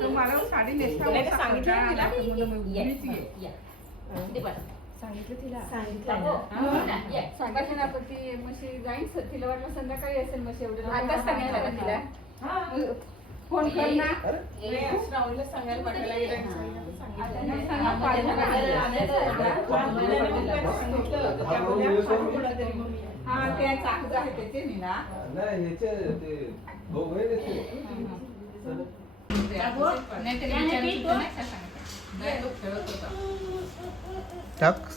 तर मला साडी नेसता होता. सांगितलं का? तिला? मीच घे. सांगितलं तिला? सांगितलं. हो. ना, ये. सांगायचं ना पण ती म्हशी जाईन सर तिला वाटलं संध्याकाळी असेल म्हशी एवढं हा, आताच हा, सांगायला हा, का तिला. हा. फोन कर ना. ये. श्रावणला सांगायला पाठवायला गेलं? सांगितलं? हा ते चाकू आहे त्याचे मी ना नाही ते दोघं डक्स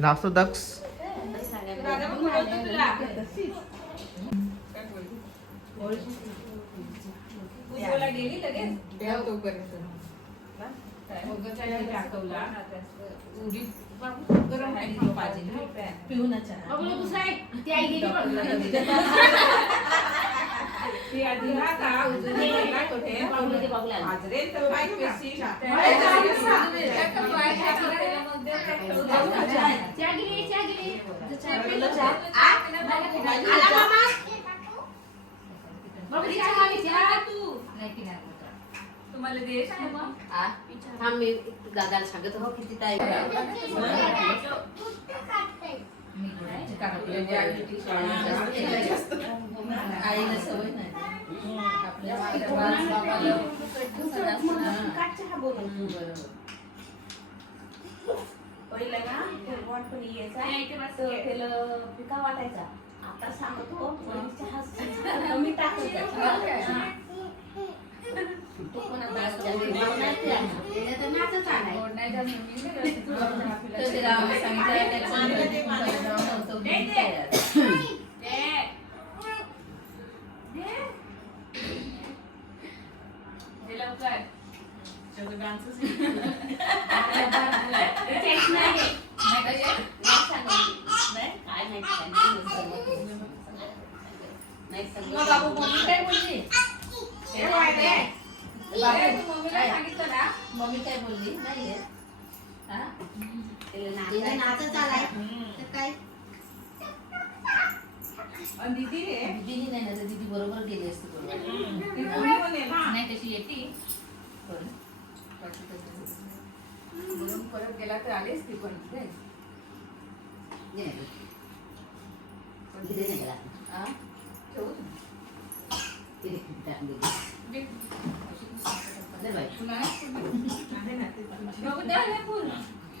नाचतो डक्स राजा तुम्हाला देश आहे मग? दादाला सांगत हो किती ताई आईला सवय नाही. पहिलं ना तेलवाट पण यायचा. तर त्याला पिका वाटायचा. आता सांगतो चहा कमी टाकायचा तो पण आता जास्त गोड नाही ते आहे. त्याच्यात तर नाचच आलाय. गोड नाही जात मी नाही व्यवस्थित गोड चहा पिला. तर त्याला आम्ही सांगितलं त्याचं नव्हतं, दूध तयार. दे लवकर. तेच नाही. नाही का ये? नाही सांगितलं. काय माहिती काय नाही नाही सांगितलं. मग बाबू मम्मी काय बोलली हे आहे. मम्मीला सांगितलं ना मम्मी काय बोलली नाही येत. हा? तिला तिला नाचायचं. नाचच आलाय तर काय आणि दीदी नाही ना तर दीदी बरोबर गेली असती. ती पुणे म्हणे ना. नाही तशी येते पण म्हणून परत गेला तर आलीच ती पण इकडे. नाही ना. दीदी नाही गेला. हा? ठेवू तू. दीदी टाकून दिली. दे. दे बाई. तू नाही? बाबू द्या फुल.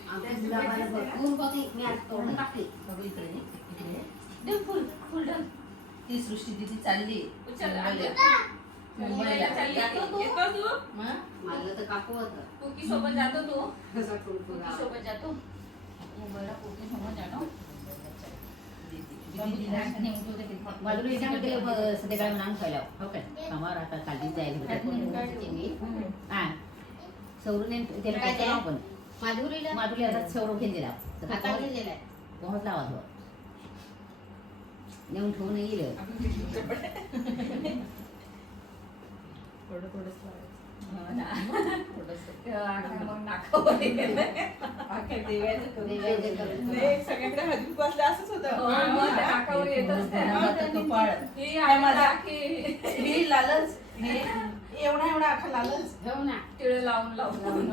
आमच्या गुलाबाला भरपूर बघी मी आज तोडून टाकली बघू इकडे नाही, इकडे दे फुल फुल ती सृष्टी दिदी चालली उचल, मुंबईला. चालली जातो तू? येतो तू? मग? तर काकू होतं कुकी सोबत जातो तू कसा टुरटुरा. कुकी सोबत जातो मुंबईला कुकी सोबत जातो बाजूला याच्यामध्ये ब- संध्याकाळी म्हणून हो काय कामावर आता काली जायला होते मी हा सौरून त्याला काय आपण माधुरीला माधुरी आता सौरव घेऊन दिला आता आता गेलेला पोहोचला नेऊन ठेवून येईल देवाचं करून. नाही, सगळ्यांकडे असंच होतं. हो. हा. ही ही. लालच. ही एवढा एवढा आखा लालच. हो ना. तिळ लावून लावून.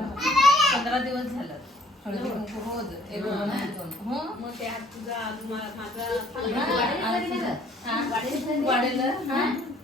पंधरा दिवस झालं. हो. माझा हा. हा, वाढेल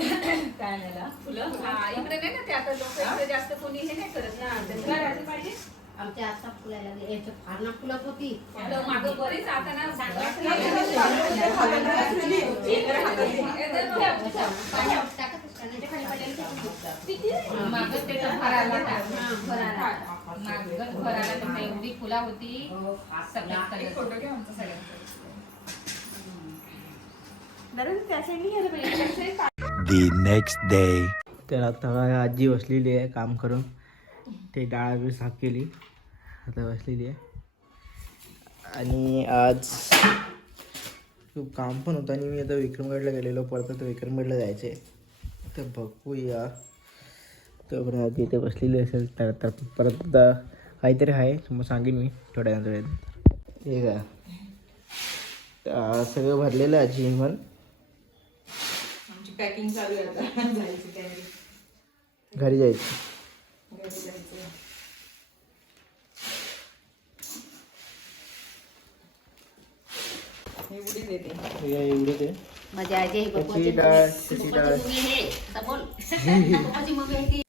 काय? फुलं हा इकडे नाही ना ते आता लोक इकडे जास्त कोणी हे नाही करत ना तुला राजी पाहिजे आमच्या आता फुलायला लागले. याच्या फारणा फुलत होती फुलं मागं बरीच आता ना मागं ते. मागं एवढी फुला होती. फोटो आमचा सगळ्यांचा. घ्यायला पाहिजे. The next day. तर आता आजी बसलेली आहे काम करून. ते डाळ बी साफ केली. आता बसलेली आहे. आणि आज खूप काम पण होतं आणि मी आता विक्रमगडला गेलेलो. परत आता विक्रमगडला जायचं आहे तर बघूया. तोपर्यंत आधी इथे बसलेली असेल. तर तर परत आता काहीतरी आहे. मग सांगेन मी थोड्या वेळानं थोड्या नंतर हे का सगळं भरलेलं आहे आजी पण पॅकिंग चालू आहे आता. जायची तयारी घरी जायचं. घरी जायचं. हे उडी देते. हे एवढे ते माझ्या आजी त्याची डाळ त्याची डाळ. मम्मी हे आता बोल. पप्पाची मम्मी आहे ती.